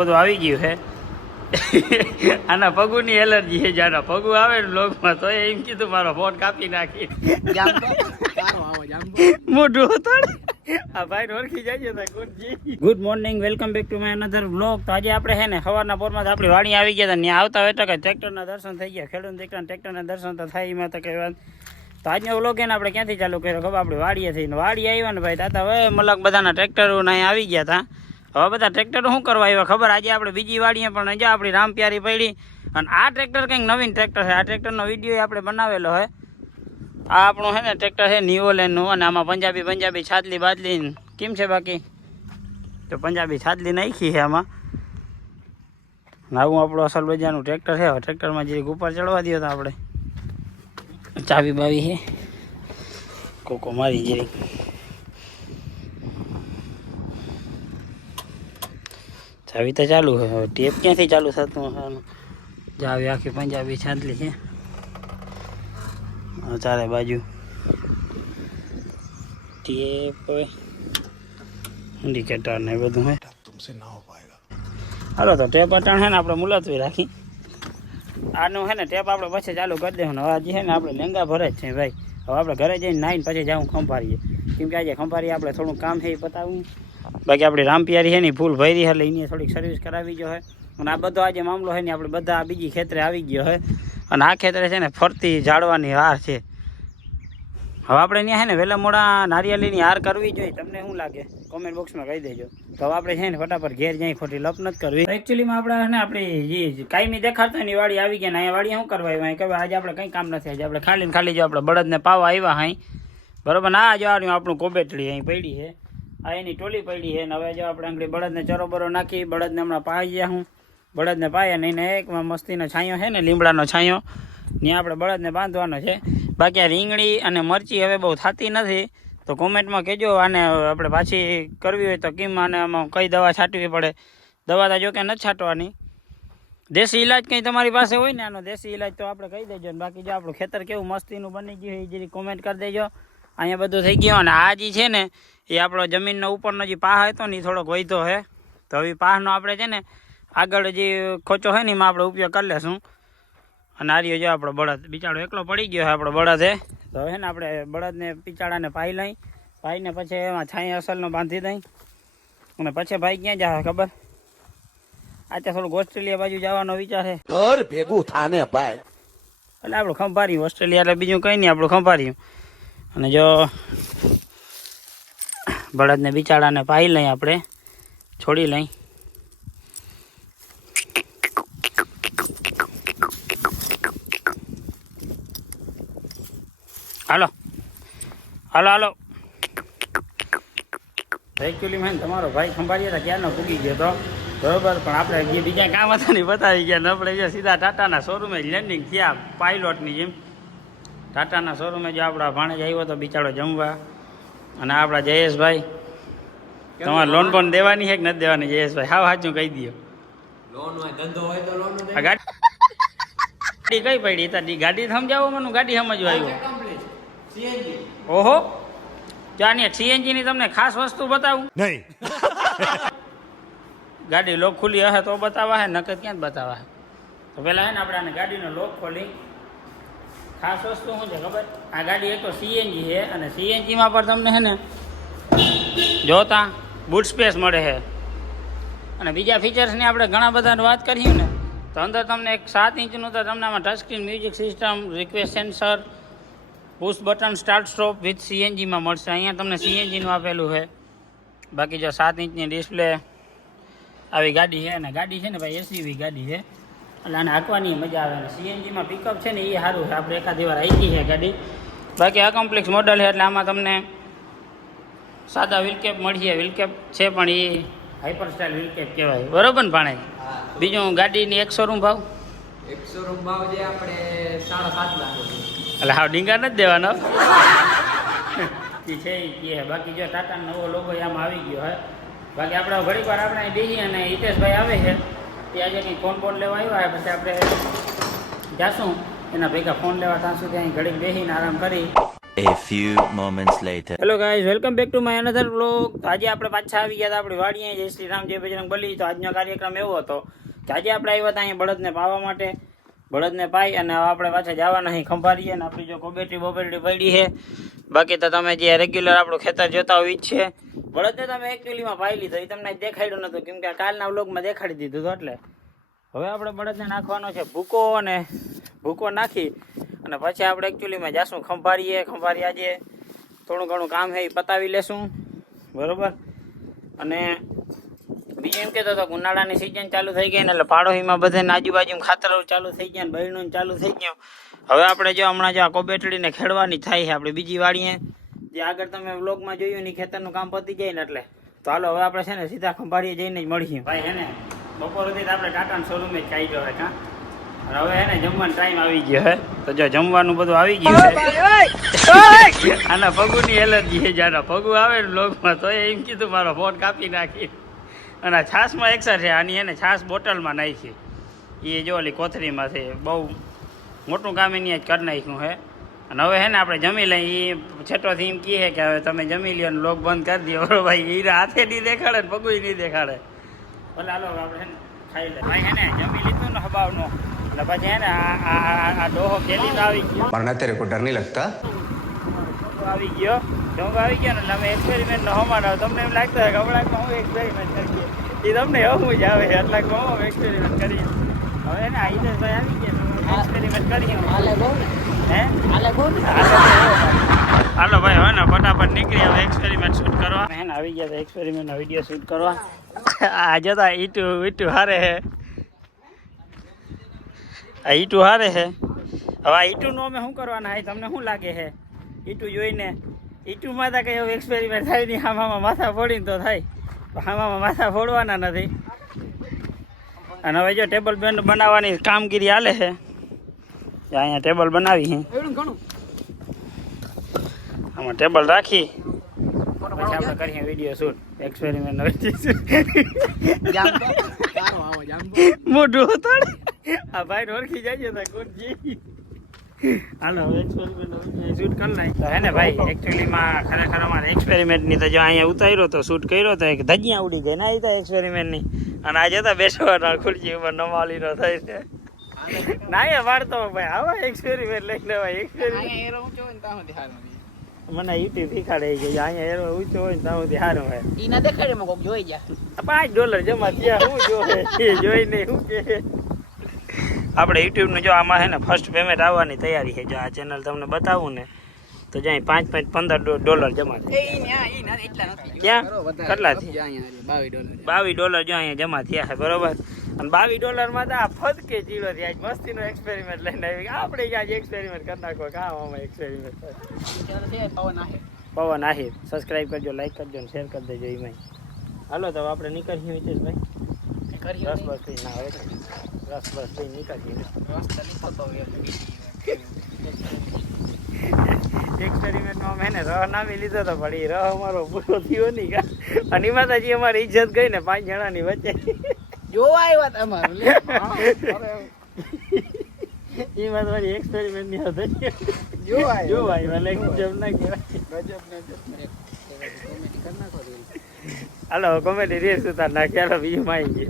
બધું આવી ગયું છે. આના પગુની એલર્જી છે. જાના પગુ આવે ને લોગમાં તો એમ કીધું મારો ફોન કાપી નાખી મોઢું હતું. આ ભાઈ ઓળખી જાય છે. Good morning, welcome back to my another vlog. તો આજે આપણે છે ને સવારના પોરમાં આપણી વાડી આવી ગયા હતા. ત્યાં આવતા હોય તો કે ટ્રેક્ટરના દર્શન થઈ ગયા. ખેડૂત દીકરા ટ્રેક્ટરના દર્શન તો થાય એમાં તો કઈ વાત. તો આજનો વ્લોગ એને આપણે ક્યાંથી ચાલુ કર્યો ખબર? આપણે વાડીએ થઈને વાડી આવ્યા ને ભાઈ તાતા હવે મલક બધાના ટ્રેક્ટરો અહીંયા આવી ગયા હતા. હવે બધા ટ્રેક્ટરો શું કરવા આવ્યા ખબર? આજે આપણે બીજી વાડીએ પણ હજી આપણી રામપ્યારી પડી. અને આ ટ્રેક્ટર કંઈક નવીન ટ્રેક્ટર છે. આ ટ્રેક્ટરનો વિડીયો આપણે બનાવેલો હોય. આ આપણું છે ને ટ્રેક્ટર છે નિયોલેનનું. અને આમાં પંજાબી છાદલી બાદલી કેમ છે બાકી તો પંજાબી છાદલી નાખી છે આમાં. આવું આપણું અસલ બજારનું ટ્રેક્ટર છે. હવે ટ્રેક્ટરમાં જે ઉપર ચડવા દો તો આપણે ચાવી બાવી છે કોકો મારી જેરી. ચાવી તો ચાલુ છે. હવે ટેપ ક્યાંથી ચાલુ થતું? ચાવી આખી પંજાબી છાંટલી છે ચારે બાજુ. ટેપ ઇન્ડિકેટર ને બધું હે. હાલો તો ટેપ અટાણ છે ને આપણે મુલતવી રાખી. આનું છે ને ટેપ આપણે પછી ચાલુ કરી દેવાનું. હવે આજે છે ને આપણે લેંગા ભરે જ છે ભાઈ. હવે આપણે ઘરે જઈને નાહીને પછી જાઉં ખંભારીએ. કેમ કે આજે ખંભારીએ આપણે થોડું કામ છે એ પતાવું. બાકી આપણી રામપિયારી છે ને ફૂલ ભરી એટલે એની થોડીક સર્વિસ કરાવી ગયો હોય. અને આ બધો આજે મામલો છે ને આપણે બધા બીજી ખેતરે આવી ગયો હોય. અને આ ખેતરે છે ને ફરતી ઝાડવાની હાર છે. હવે આપણે ત્યાં છે ને વહેલા મોડા નારિયેળીની હાર કરવી જોઈએ. તમને શું લાગે કોમેન્ટ બોક્સમાં કહી દેજો. તો હવે આપણે છે ને ફટાફટ ઘેર જાય, ખોટી લપ નથી કરવી. એકચ્યુઅલીમાં આપણે છે ને આપણી જે કાયમી દેખાડતો એની વાડી આવી ગયા ને અહીંયા વાડી શું કરવા આવ્યા? કે આજે આપણે કંઈ કામ નથી. આજે આપણે ખાલી જો આપણે બળદને પાવા આવ્યા હાઈ બરોબર. ના જો આપણું કોબેટડી અહીં પડી છે. આ એની ટોલી પડી છે. ને હવે જો આપણે આંગળી બળદને ચરોબરો નાખી બળદને હમણાં પાઈ ગયા. હું બળદને પાયા ને એને એકમાં મસ્તીનો છાંયો છે ને લીમડાનો છાંયો ત્યાં આપણે બળદને બાંધવાનો છે. બાકી આ રીંગણી અને મરચી હવે બહુ થતી નથી. તો કોમેન્ટમાં કહેજો આને આપણે પાછી કરવી હોય તો કેમ આને આમાં કઈ દવા છાંટવી પડે. દવા તો જો કે નથી છાંટવાની. દેશી ઇલાજ કંઈ તમારી પાસે હોય ને આનો દેશી ઇલાજ તો આપણે કહી દેજો. ને બાકી જો આપણું ખેતર કેવું મસ્તીનું બની ગયું એ જરી કોમેન્ટ કરી દેજો. અહીંયા બધું થઈ ગયું. અને આ જે છે ને એ આપણો જમીનનો ઉપરનો જે પાહ હતો ને એ થોડોક વધ્યો છે. તો હવે પાહનો આપણે છે ને આગળ જે ખોચો હોય ને એમાં આપણે ઉપયોગ કરી લેશું. અને આ રહ્યો જો આપણો બળદ બિચારો એકલો પડી ગયો છે આપણો બળદ છે. તો હવે ને આપણે બળદને પિચાડાને પાઈ લઈ. પાઈને પછી એમાં છાંય અસલનો બાંધી દઈ. અને પછી ભાઈ ક્યાં જાય ખબર? આજે થોડુંક ઓસ્ટ્રેલિયા બાજુ જવાનો વિચાર છે. ઘર ભેગું થાને ભાઈ. એટલે આપણું ખંભાર્યું ઓસ્ટ્રેલિયા એટલે બીજું કંઈ નહીં આપણું ખંભાર્યું. અને જો બળદને બિચાડાને પાઈ લઈ આપણે છોડી લઈ. હાલો એકચ્યુઅલી મેં તમારો ભાઈ ખંભાળીએ હતા ક્યારનો પૂગી ગયો હતો બરોબર. પણ આપણે જે બીજા કામ હતા ને બતાવી ગયા ને આપણે જો સીધા ટાટાના શોરૂમે લેન્ડિંગ થયા પાયલોટની જેમ. ટાટાના શોરૂમે જો આપણા ભાણેજ આવ્યો હતો બિચારો જમવા. અને આપણા જયેશભાઈ તમારે લોન પણ દેવાની છે કે નથી દેવાની? જયેશભાઈ હાવ સાચું કહી દો. ગાડી કઈ પડી હતા? ગાડી સમજાવો મને. ગાડી સમજવા આવ્યો. ઓહો ત્યાં સીએનજી ની તમને ખાસ વસ્તુ બતાવું નહીં. ગાડી લોક ખુલ્લી હશે તો બતાવા હે, નકર ક્યાં બતાવા હે. તો પેલા હે ને આપણે આને ગાડીનો લોક ખોલી. ખાસ વસ્તુ શું છે ખબર? આ ગાડી એક તો સીએનજી છે. અને સીએનજીમાં પણ તમને છે ને જોતા બૂટ સ્પેસ મળે છે. અને બીજા ફીચર્સની આપણે ઘણા બધાની વાત કરીએ ને તો અંદર તમને એક 7 ઇંચનું તો તમને આમાં touch screen music system, request sensor, push button start stop with સીએનજીમાં મળશે. અહીંયા તમને સીએનજીનું આપેલું છે. બાકી જો 7 ઇંચની ડિસ્પ્લે આવી ગાડી છે. અને ગાડી છે ને ભાઈ એસયુવી ગાડી છે એટલે આને હાંકવાની મજા આવે. ને સીએનજીમાં પિકઅપ છે ને એ સારું છે. આપણે એકાદી વાર હાંકી છે ગાડી. બાકી આ કોમ્પ્લેક્સ મોડલ છે એટલે આમાં તમને સાદા વ્હીલકેપ મળીએ. વ્હીલકેપ છે પણ એ હાઈપર સ્ટાઇલ વ્હીલકેપ કહેવાય બરોબર ને ભાણે? બીજું ગાડીની એક શોરૂમ ભાવ જે આપણે 7.5 લાખ એટલે હાવ ડીંગા નથી દેવાનો એ છે એ કહે. બાકી જો ટાટાનો નવો લોગો આમાં આવી ગયો હોય. બાકી આપણે ઘડીક વાર આપણે બેસી અને હિતેશભાઈ આવે છે તે આજે કંઈ ફોન લેવા આવ્યા પછી આપણે જાશું એના ભેગા ફોન લેવા ત્યાં સુધી અહીં ઘડીક બેસીને આરામ કરી. A few moments later. Hello guys, welcome back to my another vlog. તો આજે આપણે પાછા આવી ગયા હતા આપણી વાડીએ. જય શ્રી રામ, જય બજરંગ બલી. તો આજનો કાર્યક્રમ એવો હતો કે આજે આપણે આવ્યા હતા અહીંયા બળદને પાવા માટે. બળદને પાઈ અને આપણે પાછા જવાના અહીં ખંભારીએ. અને આપણી જો કોબેટી બોબેટી પડી છે. બાકી તો તમે જે રેગ્યુલર આપણું ખેતર જોતા હોય જ છે. બળદને તમે એકચ્યુઅલીમાં પાઈ લીધો, એ તમને દેખાડ્યું નહોતું કેમ કે કાલના વ્લોગમાં દેખાડી દીધું હતું. એટલે હવે આપણે બળદને નાખવાનો છે ભૂકો, અને ભૂકો નાખી અને પછી આપણે એકચ્યુઅલીમાં જાશું ખંભારીએ. ખંભારી આજે થોડું ઘણું કામ છે એ પતાવી લેશું, બરોબર. અને બીજું એમ કહેતો હતો કે ઉનાળાની સિઝન ચાલુ થઈ ગઈ ને એટલે પાડોશીમાં બધે આજુબાજુ ખાતર ચાલુ થઈ ગયા ને બહેણું ચાલુ થઈ ગયું. હવે આપણે જો હમણાં જો આ કોબેટડીને ખેડવાની થાય છે આપણે બીજી વાડીએ, જે આગળ તમે વ્લોગમાં જોયું ને ખેતરનું કામ પતી જાય ને એટલે. તો હાલો હવે આપણે છે ને સીધા ખંભારીએ જઈને જ મળીએ ભાઈ. હે ને બપોર સુધી આપણે ટાટાનો શોરૂમે જ ખાઈ ગયો હે કાં. અને હવે હે ને જમવાનો ટાઈમ આવી ગયો હે. તો જો જમવાનું બધું આવી ગયું છે. આના પગુની એલર્જી છે, જાના પગુ આવે ને બ્લોગમાં તો એમ કીધું મારો ફોન કાપી નાખી. અને છાશમાં એક્સર છે આની, એને છાશ બોટલમાં નાખી. એ જો ઓલી કોથળીમાં છે, બહુ મોટું કામ એની જ કરી નાખ્યું છે. અને હવે હે ને આપણે જમી લઈએ. એ છેટોથી એમ કહે કે હવે તમે જમી લ્યો ને બ્લોગ બંધ કરી દો. બરો ભાઈ, એ હાથે નહીં દેખાડે ને પગુય નહીં દેખાડે. ભલે હાલો આપણે હે ને ખાઈ લે ભાઈ. હે ને જમી લીધું ને હબાવનો એટલે પછી હે ને આ ડોહો ખેલી તો આવી ગયો. वरना तेरे को डर नहीं लगता? આવી ગયો ઢોંગ આવી ગયો ને એટલે અમે એક્સપેરિમેન્ટનો હમાડો. તમને એમ લાગતું હોય કે હમણાં હું એક્સપેરિમેન્ટ કરીએ, એ તમને એવું જ આવે છે. એટલે હું એક્સપેરિમેન્ટ કરીએ. હવે ને હિતેશભાઈ આવી ગયા, એક્સપેરિમેન્ટ કરીએ. હે હાલો ભાઈ, હવે ને ફટાફટ નીકળી હવે એક્સપેરિમેન્ટ શૂટ કરવા. હે ને આવી ગયા એક્સપેરિમેન્ટનો વિડીયો શૂટ કરવા. આ જતા ઈટુ હારે હે, આ ઈટુ હારે હે. હવે આ ઈટુનું અમે શું કરવાના હોય તમને શું લાગે છે? ઈટુ જોઈને ઈટુમાં તો કંઈ એવું એક્સપેરિમેન્ટ થાય નહીં. આમાં માથા ફોડીને તો થાય, આમાં માથા ફોડવાના નથી. અને હવે જો ટેબલ બેન્ડ બનાવવાની કામગીરી હાલે છે. અહીંયા ટેબલ બનાવી છે, આમાં ટેબલ રાખી પછી આપણે કરીએ વિડીયો શૂટ. એક્સપેરિમેન્ટ મોઢું ઉતાડે આ ભાઈ ઓળખી જાય છે કોણ જી. હાલો હવે એક્સપેરિમેન્ટ શૂટ કરી નાખ. તો હે ને ભાઈ એકચ્યુઅલીમાં ખરેખર અમારે એક્સપેરિમેન્ટની તો જો અહીંયા ઉતાર્યો તો શૂટ કર્યો તો એક ધજિયા ઉડી જાય ના એ તો એક્સપેરિમેન્ટની. અને આજે તો બેસવાના ખુરશી ઉપર નમાલીનો થાય છે. ના એ વાળતો ભાઈ આવા એક્સપેરિમેન્ટ લઈને ભાઈ એક્સપેરિમેન્ટ મને યુટ્યુબ શીખાડે છે. અહીંયા એરો ઊંચો હોય ને ત્યાં સુધી સારું હોય. ઈના દેખાડે માં કોક જોઈ જા. $5 જમા થયા. હું જોવે એ જોઈને શું કે આપણે યુટ્યુબનું જો આમાં છે ને ફર્સ્ટ પેમેન્ટ આવવાની તૈયારી છે. જો આ ચેનલ તમને બતાવું ને તો જ્યાં $5.15 જમા થાય. ક્યાં કેટલા થયા? $22 જો અહીંયા જમા થયા છે, બરોબર. અને $22 તો આ ફદકે ચીડો થયા. મસ્તીનો એક્સપેરિમેન્ટ લઈને આવી. આપણે ક્યાં એક્સપેરિમેન્ટ કરી નાખો કામ આમાં એક્સપેરિમેન્ટ. પવન આહિર સબસ્ક્રાઈબ કરજો, લાઈક કરજો ને શેર કરી દેજો એમાં. હાલો તો આપણે નીકળીએ હિતેશભાઈ. રસ બસ થઈ ના આવે, રસ બસ થઈ નીકળીએ. એક્સપેરિમેન્ટમાં મેં ને રહ નામી લીધો તો પણ એ રહ અમારો પૂરો થયો નહીં કા. અને એમાં તો જે અમારી ઇજ્જત ગઈ ને 5 જણાની વચ્ચે જોવા આવ્યા તમારું એમાં તમારી એક્સપેરિમેન્ટ ની હતી. જોવા આવ્યા લાઈક જમ ના કહેવાય. હાલો કોમેડી રીલ્સ ઉતાર નાખી. હાલો બીજું માં આવી ગયું.